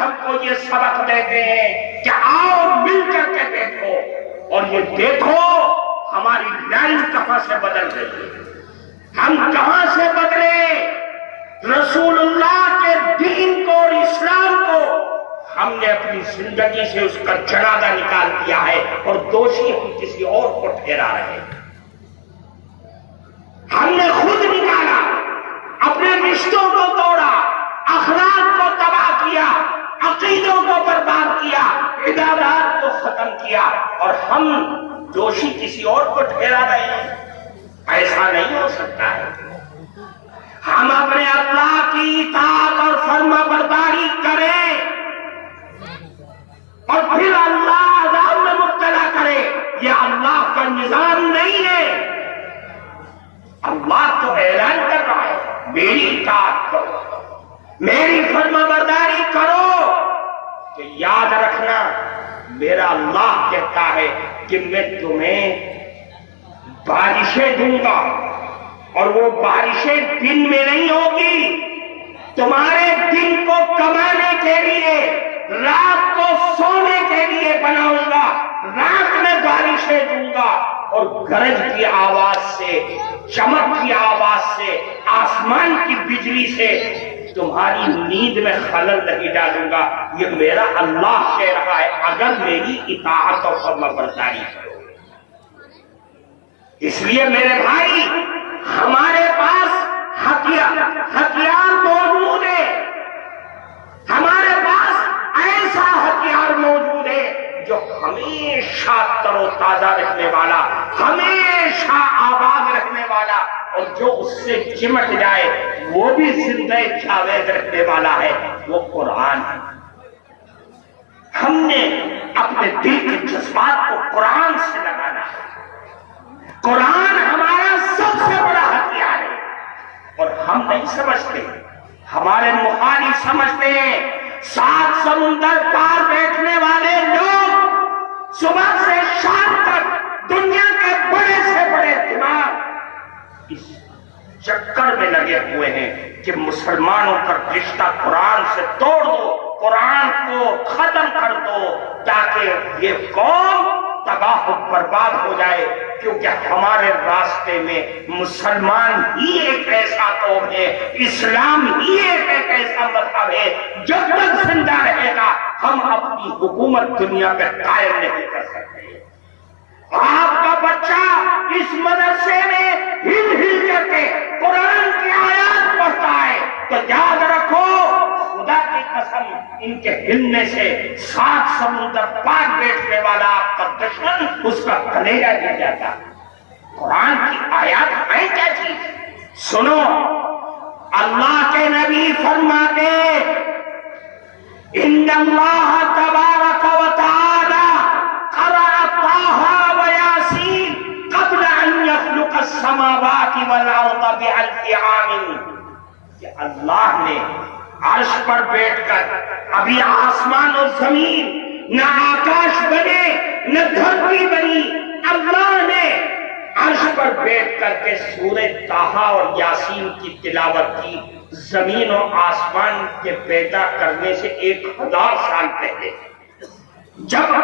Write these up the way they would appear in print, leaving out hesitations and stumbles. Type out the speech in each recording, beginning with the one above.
ہم کو یہ سبق دیتے ہیں کہ آؤ مل کر کے دیکھو، اور یہ دیکھو ہماری لائن کہاں سے بدل رہی ہے، ہم کہاں سے بدلے۔ رسول اللہ کے دین کو اور اسلام کو ہم نے اپنی زندگی سے اس کا جنازہ نکال دیا ہے، اور دوشی ہم کسی اور کو ٹھہرا رہے ہیں۔ ہم نے خود نکالا، اپنے رشتوں کو توڑا، اخلاق کو تباہ کیا، عقیدوں کو برباد کیا، عبادات کو ختم کیا، اور ہم دوشی کسی اور کو ٹھہرا رہے ہیں۔ ایسا نہیں ہو سکتا ہے۔ ہم اپنے اللہ کی اطاعت اور فرما برداری کریں، اور پھر اللہ عذاب میں مبتلا کرے۔ یہ اللہ کا نظام نہیں ہے۔ اللہ تو اعلان کر رہا ہے میری اطاعت کرو، میری فرما برداری کرو، کہ یاد رکھنا میرا اللہ کہتا ہے کہ میں تمہیں بارشیں دوں گا، اور وہ بارشیں دن میں نہیں ہوگی، تمہارے دن کو کمانے کے لیے، رات کو سونے کے لیے بناؤں گا۔ رات میں بارشیں دوں گا، اور گرج کی آواز سے، چمک کی آواز سے، آسمان کی بجلی سے تمہاری نیند میں خلل نہیں ڈالوں گا۔ یہ میرا اللہ کہہ رہا ہے، اگر میری اطاعت اور فرما برداری کرو۔ اس لیے میرے بھائی، ہمارے پاس ہتھیار موجود ہے، ہمارے پاس ایسا ہتھیار موجود ہے جو ہمیشہ تر و تازہ رکھنے والا، ہمیشہ آباد رکھنے والا، اور جو اس سے چمٹ جائے وہ بھی زندہ جاوید رکھنے والا ہے، وہ قرآن ہے۔ ہم نے اپنے دل کے جذبات کو قرآن سے لگانا ہے۔ قرآن ہمارا سب سے بڑا ہتھیار ہے، اور ہم نہیں سمجھتے، ہمارے مخالف سمجھتے ہیں۔ 7 سمندر پار بیٹھنے والے لوگ صبح سے شام تک دنیا کے بڑے سے بڑے دماغ اس چکر میں لگے ہوئے ہیں کہ مسلمانوں کا رشتہ قرآن سے توڑ دو، قرآن کو ختم کر دو، تاکہ یہ قوم تباہ و برباد ہو جائے۔ کیونکہ ہمارے راستے میں مسلمان ہی ایک ایسا قوم ہے، اسلام ہی ایک ایسا مذہب ہے، جب تک زندہ رہے گا ہم اپنی حکومت دنیا میں قائم نہیں کر سکتے۔ آپ کا بچہ اس مدرسے میں ہل کر کے قرآن کی آیات پڑھتا ہے، تو یاد رکھو خدا کی قسم ان کے ہلنے سے 7 سمندر پار بیٹھنے والا آپ کا دشمن اس کا کلیجہ گر جاتا۔ قرآن کی آیات ہیں کیا چیز؟ سنو، اللہ کے نبی فرماتے ان اللہ تبارک و تعالی قرأ طٰہٰ و یاسین قبل ان یخلق السماوات والارض ب1000 عام، کہ اللہ نے عرش پر بیٹھ کر، ابھی آسمان و زمین، نہ آکاش بنے نہ دھرتی بنی، اللہ نے عرش پر بیٹھ کر کے سورہ طٰہٰ اور یاسین کی تلاوت کی، زمین و آسمان کے پیدا کرنے سے 1000 سال پہلے۔ جب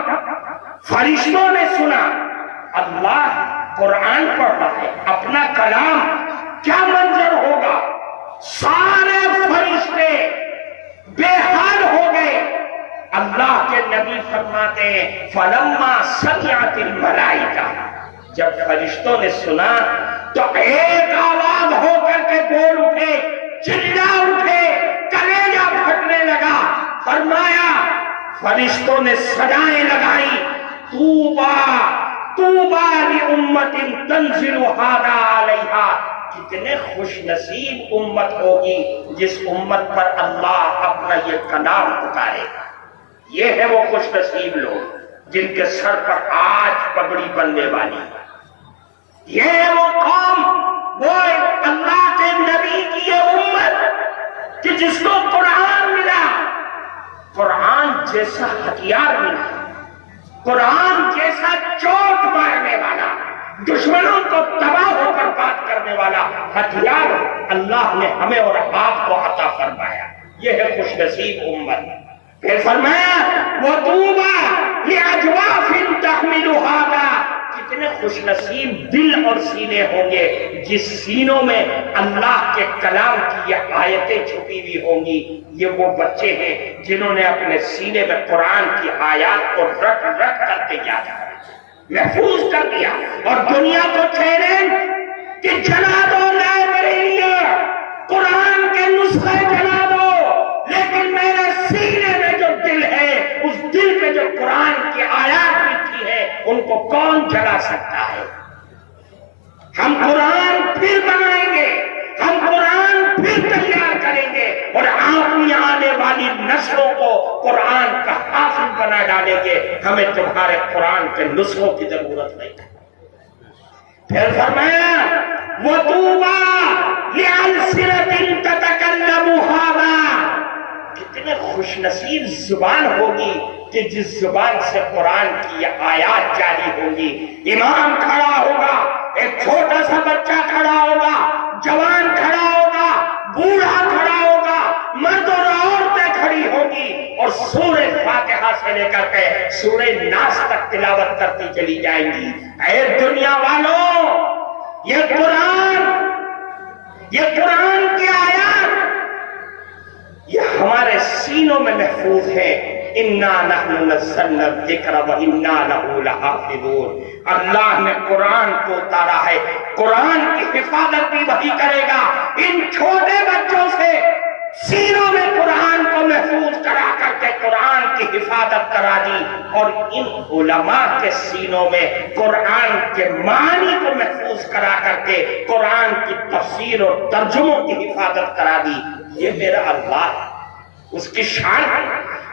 فرشتوں نے سنا اللہ قرآن پڑھ رہا ہے، اپنا کلام، کیا منظر ہوگا؟ سارے فرشتے بے حال ہو گئے۔ اللہ کے نبی فرماتے ہیں فلما سمعت الملائکہ، جب فرشتوں نے سنا تو ایک آواز ہو کر کے بول اٹھے، چلا اٹھے، کلیجہ پھٹنے لگا۔ فرمایا، فرشتوں نے صدائیں لگائی، طوبیٰ طوبیٰ لأمت تنزل ھذا علیہا، کتنے خوش نصیب امت ہوگی جس امت پر اللہ اپنا یہ کلام اتارے گا۔ یہ ہے وہ خوش نصیب لوگ جن کے سر پر آج پگڑی بننے والی ہے۔ یہ ہے وہ قوم، وہ اللہ کے نبی کی یہ امت کہ جس کو قرآن ملا، قرآن جیسا ہتھیار ملا، قرآن جیسا چوٹ مارنے والا، دشمنوں کو تباہ و برباد کرنے والا ہتھیار اللہ نے ہمیں اور آپ کو عطا فرمایا۔ یہ ہے خوش نصیب امت۔ پھر فرمایا وَطُوبَى لِأَجْوَافٍ تَحْمِلُ هَذَا، کتنے خوش نصیب دل اور سینے ہوں گے جس سینوں میں اللہ کے کلام کی یہ آیتیں چھپی ہوئی ہوں گی۔ یہ وہ بچے ہیں جنہوں نے اپنے سینے میں قرآن کی آیات کو رٹ رٹ کر کے یاد کر محفوظ کر دیا، اور دنیا کو چیلنج کہ جلا دو لائبریریاں، قرآن کے نسخے جلا دو، لیکن میرے سینے میں جو دل ہے، اس دل میں جو قرآن کی آیات لکھی ہے، ان کو کون جلا سکتا ہے؟ ہم قرآن پھر بنائیں گے، ہم قرآن پھر تیار کریں گے، اور اپنی آنے والی نسلوں کو قرآن کا حافظ بنا ڈالیں گے۔ ہمیں تمہارے قرآن کے نسخوں کی ضرورت نہیں۔ پھر فرمایا وَطُوبَى لِأَلْسِنَةٍ تَتَكَلَّمُ هَذَا، کتنے خوش نصیب زبان ہوگی کہ جس زبان سے قرآن کی یہ آیات جاری ہوں گی۔ امام کھڑا ہوگا، ایک چھوٹا سا بچہ کھڑا ہوگا، جوان کھڑا ہوگا، بوڑھا کھڑا ہوگا، مرد اور عورتیں کھڑی ہوں گی، اور سورہ فاتحہ سے لے کر کے سورہ ناس تک تلاوت کرتی چلی جائیں گی۔ اے دنیا والوں، یہ قرآن کی آیات یہ ہمارے سینوں میں محفوظ ہے۔ اِنَّا نَحْنُ نَزَّلْنَا الذِّكْرَ وَإِنَّا لَهُ لَحَافِظُونَ، اللہ نے قرآن کو اتارا ہے، قرآن کی حفاظت بھی وہی کرے گا۔ ان چھوٹے بچوں سے سینوں میں قرآن کو محفوظ کرا کر کے قرآن کی حفاظت کرا دی، اور ان علماء کے سینوں میں قرآن کے معنی کو محفوظ کرا کر کے قرآن کی تفسیر اور ترجموں کی حفاظت کرا دی۔ یہ میرا اللہ ہے، اس کی شان ہے۔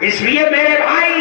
اس لیے میرے بھائی